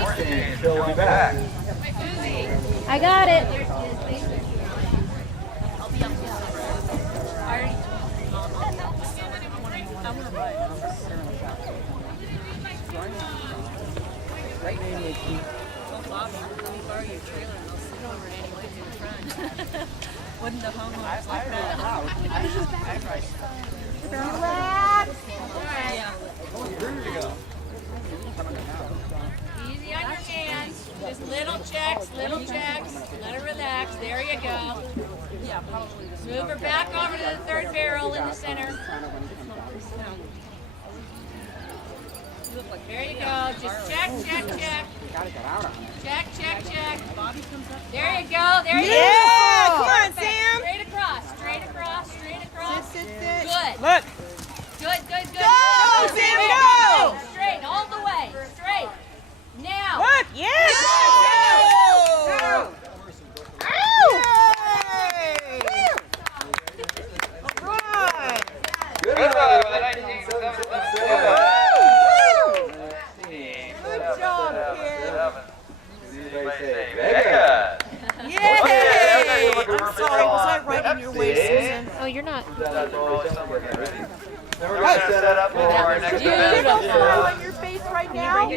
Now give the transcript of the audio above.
14. She'll be back. I got it. Wouldn't the homeowners like that? Easy on your hands. Just little checks, little checks. Let her relax. There you go. Yeah, probably. Move her back over to the third barrel in the center. There you go. Just check, check, check. Check, check, check. There you go. There you go. Yeah! Come on, Sam! Straight across. Straight across. Straight across. Sit. Good. Look! Good, good, good. Go, Sam, go! Straight, all the way. Straight. Now. Look! Yes! Go! Good Good run. run with a 1977. Good job, kid. Becca. Yay! Okay, I'm sorry, was I right in your way, Susan? Oh, you're not. That's probably somewhere here, ready? Now we're We're going gonna to set up for our next event. Beautiful on your face right now.